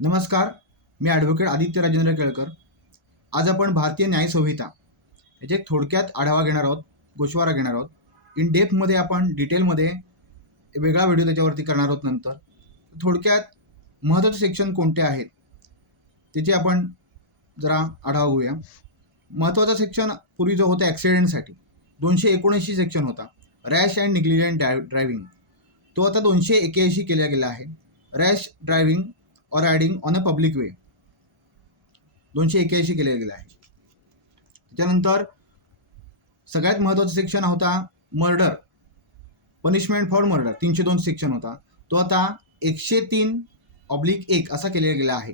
नमस्कार. मी ॲडव्होकेट आदित्य राजेंद्र केळकर. आज आपण भारतीय न्याय संहिता याचे थोडक्यात आढावा घेणार आहोत, गोषवारा घेणार आहोत. इन डेप्थमध्ये आपण डिटेलमध्ये वेगळा व्हिडिओ त्याच्यावरती करणार आहोत. नंतर थोडक्यात महत्त्वाचे सेक्शन कोणते आहेत त्याचे आपण जरा आढावा घेऊया. महत्त्वाचा सेक्शन पूर्वी जो होता ॲक्सिडेंटसाठी 279 सेक्शन होता, रॅश अँड निग्लिजंट ड्रायव्हिंग. तो आता 281 केला गेला आहे. रॅश ड्रायव्हिंग और रायडिंग ऑन अ पब्लिक वे 281 केले गेले आहे. त्याच्यानंतर सगळ्यात महत्त्वाचा सेक्शन होता murder, punishment for murder. 302 section होता, तो आता 103/1 असा केला गेला आहे.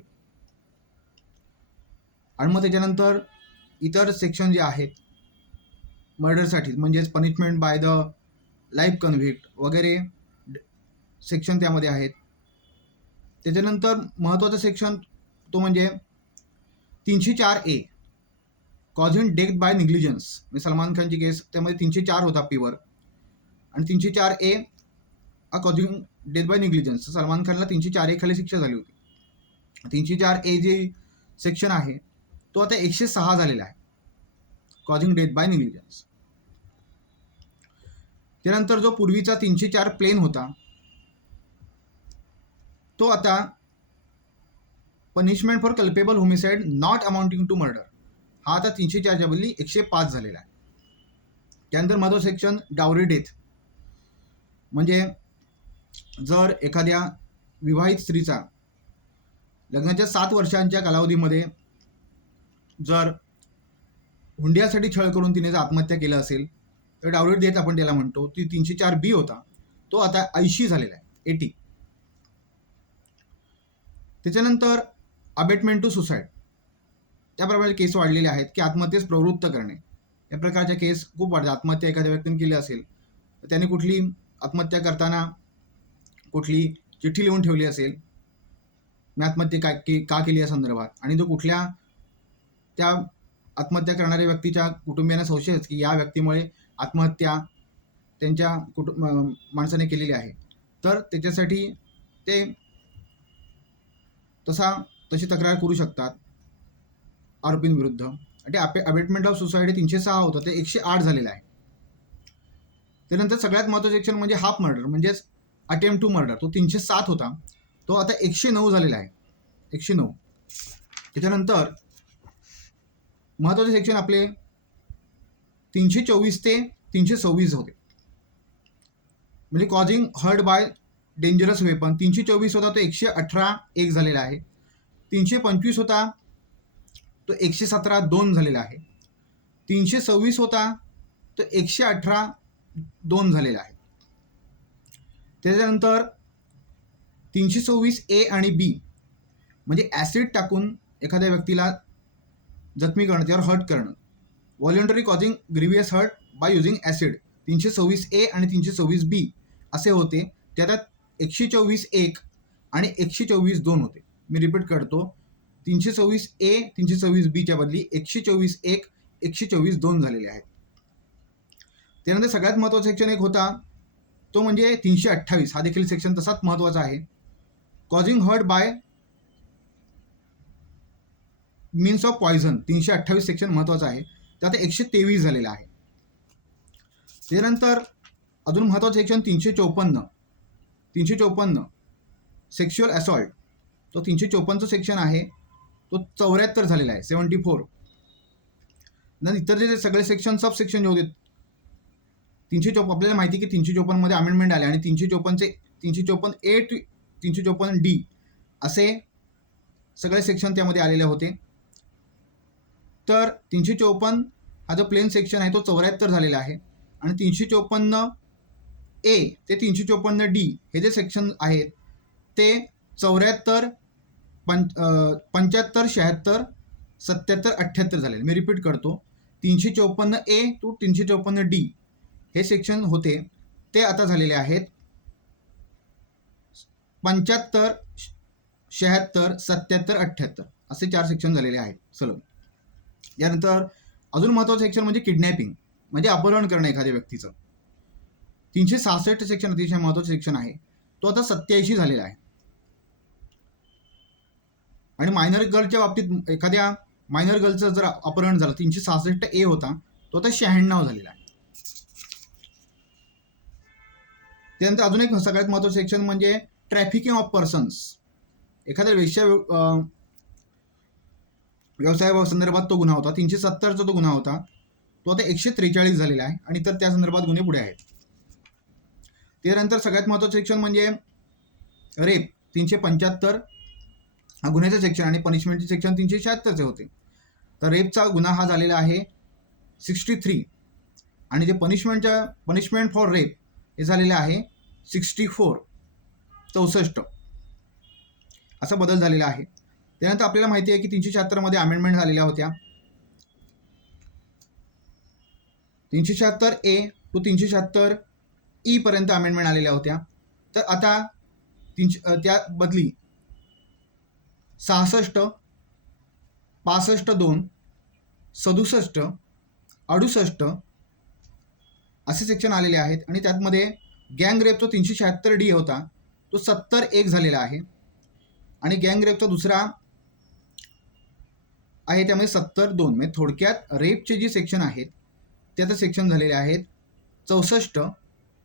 आणि मग त्याच्यानंतर इतर सेक्शन जे आहेत मर्डरसाठी, म्हणजेच पनिशमेंट बाय द लाईफ कन्व्हिक्ट वगैरे सेक्शन त्यामध्ये आहेत. त्याच्यानंतर महत्त्वाचा सेक्शन तो म्हणजे 304A, causing death by negligence. म्हणजे सलमान खानची केस त्यामध्ये 304 होता पीवर, आणि 304A causing death by negligence. Salman खानला 304A खाली शिक्षा झाली होती. 304A जे सेक्शन आहे तो आता 106 झालेला आहे, कॉझिंग डेथ बाय निग्लिजन्स. त्यानंतर जो पूर्वीचा 304 प्लेन होता तो आता punishment for culpable homicide not amounting to murder हा आता 304च्या बदली 105 झालेला आहे. त्यानंतर महत्त्वाचं सेक्शन डावरी डेथ, म्हणजे जर एखाद्या विवाहित स्त्रीचा लग्नाच्या 7 वर्षांच्या कालावधीमध्ये जर हुंड्यासाठी छळ करून तिने जर आत्महत्या केलं असेल तर डावरी डेथ आपण त्याला म्हणतो. ती 304B होता, तो आता 80 झालेला आहे, 80. त्याच्यानंतर अबेटमेंट टू सुसाईड, त्याप्रमाणे केस वाढलेले आहेत की आत्महत्येस प्रवृत्त करणे. या प्रकारच्या केस खूप वाढतात. आत्महत्या एखाद्या व्यक्तीने केली असेल तर त्याने कुठली आत्महत्या करताना कुठली चिठ्ठी लिहून ठेवली असेल, मी आत्महत्या का केली या संदर्भात, आणि जो कुठल्या त्या आत्महत्या करणाऱ्या व्यक्तीच्या कुटुंबियांना संशय की या व्यक्तीमुळे आत्महत्या त्यांच्या माणसाने केलेली आहे, तर त्याच्यासाठी ते तशी तक्रार करू शकतात आरोपींविरुद्ध. आणि अबेटमेंट ऑफ सुसाईड 306 होतं, ते 108 झालेलं आहे. त्यानंतर सगळ्यात महत्त्वाचं सेक्शन म्हणजे हाफ मर्डर, म्हणजेच अटेम्प्ट टू मर्डर. तो 307 होता, तो आता 109 झालेला आहे, 109. त्याच्यानंतर महत्त्वाचे सेक्शन आपले 324 ते 326 होते, म्हणजे causing hurt by dangerous weapon. 324 होता, तो 118(1) झालेला आहे. 325 होता, तो 117(2) झालेला आहे. 326 होता, तो 118(2) झालेला आहे. त्याच्यानंतर 326A आणि B, म्हणजे ॲसिड टाकून एखाद्या व्यक्तीला जखमी करणं, त्यावर हर्ट करणं, voluntary causing grievous hurt by using acid. 326A आणि 326B असे होते. त्यात 124(1) आणि 124(2) होते. मी रिपीट करतो, 326A 326Bच्या बदली 124(1) 124(2) झालेले आहेत. त्यानंतर सगळ्यात महत्त्वाचा सेक्शन एक होता तो म्हणजे 328. हा देखील सेक्शन तसाच महत्त्वाचा आहे, causing hurt by means of poison. 328 section महत्त्वाचा आहे, त्यात 123 झालेला आहे. त्यानंतर अजून महत्त्वाचं सेक्शन 354 सेक्शुअल असॉल्ट. तो 354चं सेक्शन आहे, तो 74 झालेला आहे, 74. नंतर इतर जे सगळे सेक्शन सब सेक्शन जे होते 354, आपल्याला माहिती की 354 मध्ये अमेंडमेंट आले आणि 354चे 354A to 354D असे सगळे सेक्शन त्यामध्ये आलेले होते. तर 354 हा जो प्लेन सेक्शन आहे तो 74 झालेला आहे, आणि 354A ते 354D हे जे सेक्शन आहेत ते 74, 75, 76, 77, 78 झालेले. मी रिपीट करतो, 354A to 354D हे सेक्शन होते, ते आता झालेले आहेत 75, 76, 77, 78 असे 4 सेक्शन झालेले आहेत सलग. यानंतर अजून महत्त्वाचं सेक्शन म्हणजे किडनॅपिंग, म्हणजे अपहरण करणं एखाद्या व्यक्तीचं. 366 सेक्शन अतिशय महत्त्वाचं सेक्शन आहे, तो आता 87 झालेला आहे. आणि मायनर गर्लच्या बाबतीत एखाद्या मायनर गर्लचं जर अपहरण झालं 366A होता, तो आता 96 झालेला आहे. त्यानंतर अजून एक सगळ्यात महत्त्वाचं सेक्शन म्हणजे ट्रॅफिकिंग ऑफ पर्सन्स. एखाद्या व्यवसाया संदर्भात तो गुन्हा होता, 370चा तो गुन्हा होता, तो आता 143 झालेला आहे आणि तर त्या संदर्भात गुन्हे पुढे आहेत. त्यानंतर सगळ्यात महत्त्वाचं सेक्शन म्हणजे रेप 375 हा गुन्ह्याचं सेक्शन आणि पनिशमेंटचे सेक्शन 376चे होते. तर रेपचा गुन्हा हा झालेला आहे 63 आणि जे पनिशमेंट फॉर रेप हे झालेलं आहे 64 असा बदल झालेला आहे. त्यानंतर आपल्याला माहिती आहे की 376 मध्ये अमेंडमेंट झालेल्या होत्या. 376A टू 376E पर्यंत अमेंडमेंट आलेल्या होत्या. तर आता त्या बदली 66, 65(2), 67, 68 असे सेक्शन आलेले आहेत आणि त्यामध्ये गँग रेपचा 376D होता, तो 70(1) झालेला आहे आणि गँग रेपचा दुसरा आहे त्यामध्ये 70(2). म्हणजे थोडक्यात रेपचे जे सेक्शन आहेत ते आता सेक्शन झालेले आहेत 64,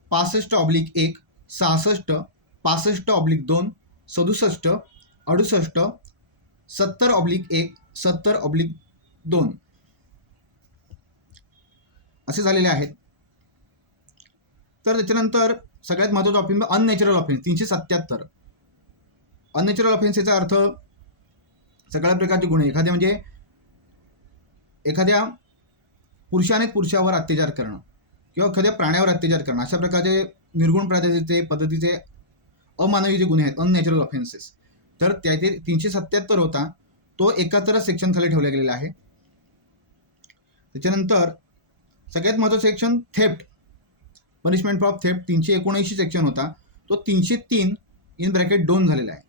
65/1, 66, 65/2, 67, 68, 70/1, 70/2 असे झालेले आहेत. तर त्याच्यानंतर सगळ्यात महत्त्वाचा offence unnatural offence 377. Unnatural offence याचा अर्थ सगळ्या प्रकारचे गुन्हे एखाद्या पुरुषाने पुरुषावर अत्याचार करणं किंवा एखाद्या प्राण्यावर अत्याचार करणं अशा प्रकारचे निर्गुण पद्धतीचे अमानवी जे गुन्हे आहेत अननॅचरल ऑफेन्सेस, तर त्याचे 377 होता, तो 71 सेक्शन खाली ठेवला गेलेला आहे. त्याच्यानंतर सगळ्यात महत्त्वाचं section theft punishment for theft 379 section होता, तो 303(2) झालेला आहे.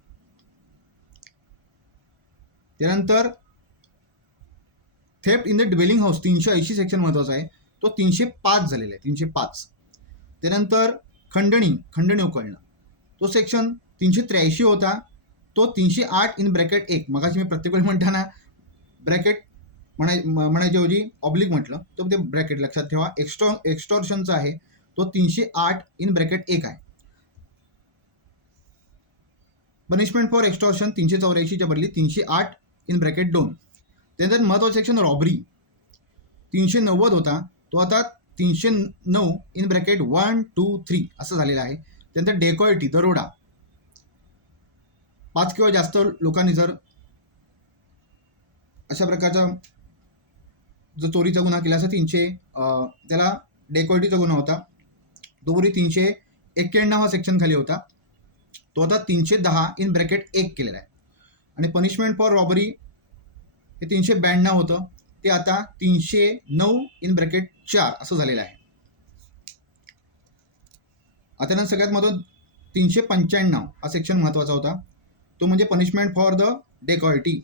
त्यानंतर theft in the dwelling house 380 section महत्त्वाचा आहे, तो 305 झालेला आहे, 305. त्यानंतर खंडणी उकळणं तो सेक्शन 383 होता, तो 308(1). मगाशी मी प्रत्येक वेळी म्हणताना ब्रॅकेट म्हणायच्याऐवजी ऑब्लिक म्हटलं, तर ते ब्रॅकेट लक्षात ठेवा. एक्स्टॉर्शनचा आहे तो 308(1) आहे. पनिशमेंट फॉर एक्स्टॉर्शन 384च्या बदली 308(2). त्यानंतर महत्त्वाचं सेक्शन रॉबरी 390 होता, तो आता 309(1, 2, 3) असं झालेला आहे. त्यानंतर डेकॉयटी दरोडा 5 किंवा जास्त लोकांनी जर अशा प्रकारचा जो चोरीचा गुन्हा केला असं त्याला डेकॉयटीचा गुन्हा होता, तो पूर्वी 391 हा सेक्शन खाली होता, तो आता 310(1) केलेला आहे. आणि पनिशमेंट फॉर रॉबरी हे 392 होतं, ते आता 309(4) असं झालेलं आहे. आता ना सगळ्यात महत्त्वाचं 395 हा सेक्शन महत्त्वाचा होता, तो म्हणजे पनिशमेंट फॉर द डेकॉयटी,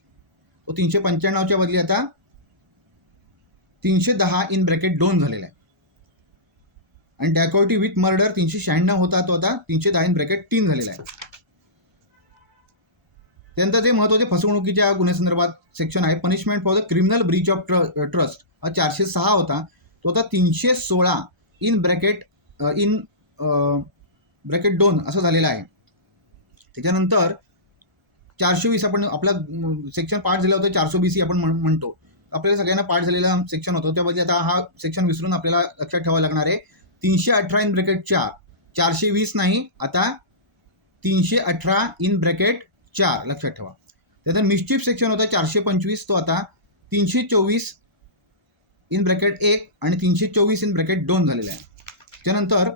तो 395च्या बदली आता 310(2) झालेला आहे. आणि डेकॉयटी विथ मर्डर 396 होता, तो आता 310(3) झालेला आहे. त्यानंतर जे महत्त्वाचे फसवणुकीच्या गुन्ह्यासंदर्भात सेक्शन आहे punishment for the criminal Breach of trust हा 406 होता, तो आता 316(2) असं झालेला आहे. त्याच्यानंतर 420 आपण आपला सेक्शन पाठ झाला होता, 420 आपण म्हणतो, आपल्याला सगळ्यांना पाठ झालेला सेक्शन होतो, त्याबद्दल आता हा सेक्शन विसरून आपल्याला लक्षात ठेवावं लागणार आहे. 318(4) 420 नाही, आता 318(4) लक्षात ठेवा. त्यानंतर मिस्चिफ सेक्शन होता 425, तो आता 324(1) आणि 324(2) झालेला आहे. त्यानंतर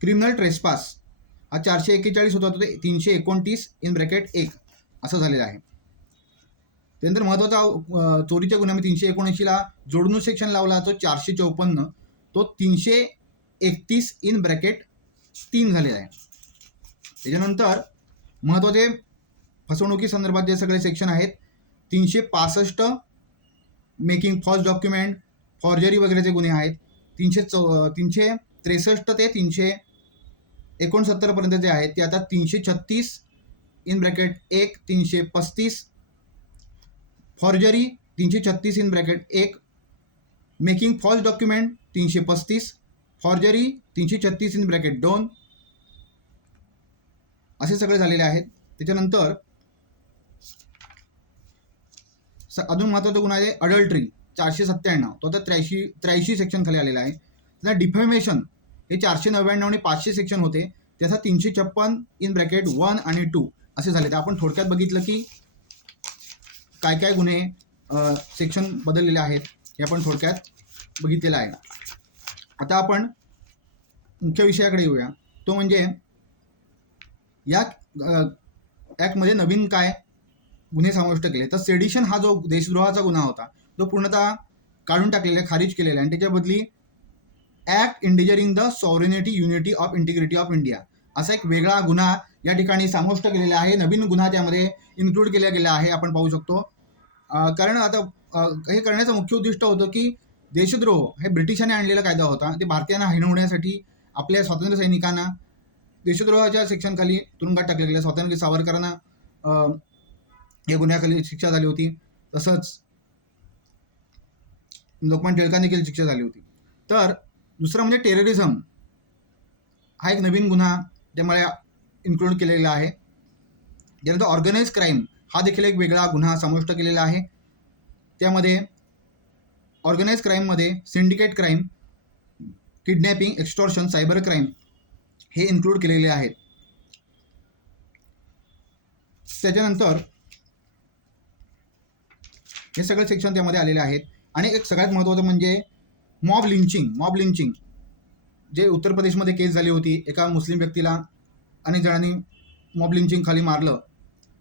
क्रिमिनल ट्रेसपास हा 441 होता, तो 329(1) असं झालेलं आहे. त्यानंतर महत्त्वाचा चोरीच्या गुन्ह्यामध्ये 379ला जोडणूक सेक्शन लावला, तो 454, तो 331(3) झालेला आहे. त्याच्यानंतर महत्त्वाचे फसवणुकीसंदर्भात जे सगळे सेक्शन आहेत 365 मेकिंग फॉल्स डॉक्युमेंट, फॉर्जरी वगैरेचे गुन्हे आहेत. 363 ते 369 पर्यंत जे आहेत ते आता 336 in bracket 1 335, forgery 336 in bracket 1, making false document 335, forgery 336 in bracket 2, असे सगळे झालेले आहेत. त्याच्यानंतर अजून महत्त्वाचा गुन्हा आहे अडल्ट्री 497, तो आता 83 सेक्शन खाली आलेला आहे. त्याला डिफेमेशन हे 499 आणि 500 सेक्शन होते, त्याचा 356 इन ब्रॅकेट 1 आणि 2 असे झाले. तर आपण थोडक्यात बघितलं की काय काय गुन्हे सेक्शन बदललेले आहेत हे आपण थोडक्यात बघितलेलं आहे. आता आपण मुख्य विषयाकडे येऊया, तो म्हणजे या ॲक्टमध्ये नवीन काय गुन्हे समाविष्ट केले. तर सेडिशन हा जो देशद्रोहाचा गुन्हा होता तो पूर्णतः काढून टाकलेला, खारिज केलेला आहे आणि त्याच्या बदली act endangering the sovereignty, unity of integrity of India असा एक वेगळा गुन्हा या ठिकाणी समाविष्ट केलेला आहे. नवीन गुन्हा त्यामध्ये इन्क्लूड केला गेला आहे आपण पाहू शकतो. कारण आता हे करण्याचं मुख्य उद्दिष्ट होतं की देशद्रोह हे ब्रिटिशांनी आणलेला कायदा होता, ते भारतीयांना हिणवण्यासाठी आपल्या स्वातंत्र्य सैनिकांना देशद्रोहाच्या सेक्शनखाली तुरुंगात टाकले गेले. स्वातंत्र्य सावरकरांना या गुन्ह्याखाली शिक्षा झाली होती, तसंच लोकमान्य टिळकांना देखील शिक्षा झाली होती. तर दुसरं म्हणजे टेररिझम हा एक नवीन गुन्हा त्यामुळे इन्क्लूड केलेला आहे. त्यानंतर ऑर्गनाइज क्राईम हा देखील एक वेगळा गुन्हा समाविष्ट केलेला आहे. त्यामध्ये ऑर्गनाइज क्राईममध्ये syndicate crime, kidnapping, extortion, cyber crime हे इन्क्लूड केलेले आहेत. त्याच्यानंतर हे सगळे सेक्शन त्यामध्ये आलेले आहेत. आणि एक सगळ्यात महत्त्वाचं म्हणजे मॉब लिंचिंग जे उत्तर प्रदेशमध्ये केस झाली होती. एका मुस्लिम व्यक्तीला अनेक जणांनी मॉब लिंचिंग खाली मारलं.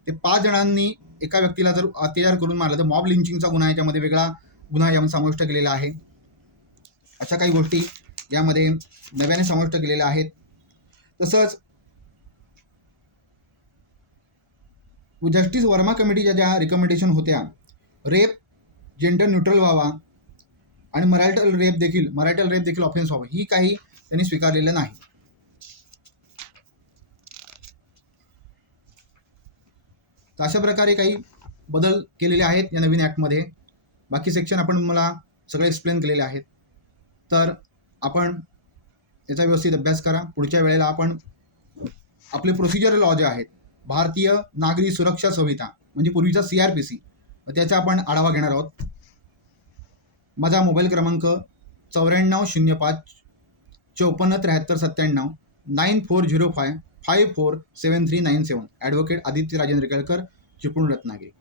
ते 5 जणांनी एका व्यक्तीला जर अत्याचार करून मारलं तर मॉब लिंचिंगचा गुन्हा याच्यामध्ये वेगळा गुन्हा यामध्ये समाविष्ट केलेला आहे. अशा काही गोष्टी यामध्ये नव्याने समाविष्ट केलेल्या आहेत. तसंच जस्टिस वर्मा कमिटीच्या ज्या रिकमेंडेशन होत्या, रेप जेंडर न्यूट्रल व्हावा आणि मरायटल रेप देखील ऑफेन्स व्हावा, ही काही त्यांनी स्वीकारलेलं नाही. तर अशा प्रकारे काही बदल केलेले आहेत या नवीन ॲक्टमध्ये. बाकी सेक्शन आपण मला सगळे एक्सप्लेन केलेले आहेत. तर आपण याचा व्यवस्थित अभ्यास करा. पुढच्या वेळेला आपण आपले प्रोसिजरल लॉ जे आहेत, भारतीय नागरी सुरक्षा संहिता म्हणजे पूर्वीचा CRPC, त्याचा आपण आढावा घेणार आहोत. माझा मोबाईल क्रमांक 9405 54 73 97 9405 547397. ॲडव्होकेट आदित्य राजेंद्र केळकर, चिपळूण, रत्नागिरी.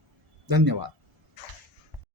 धन्यवाद.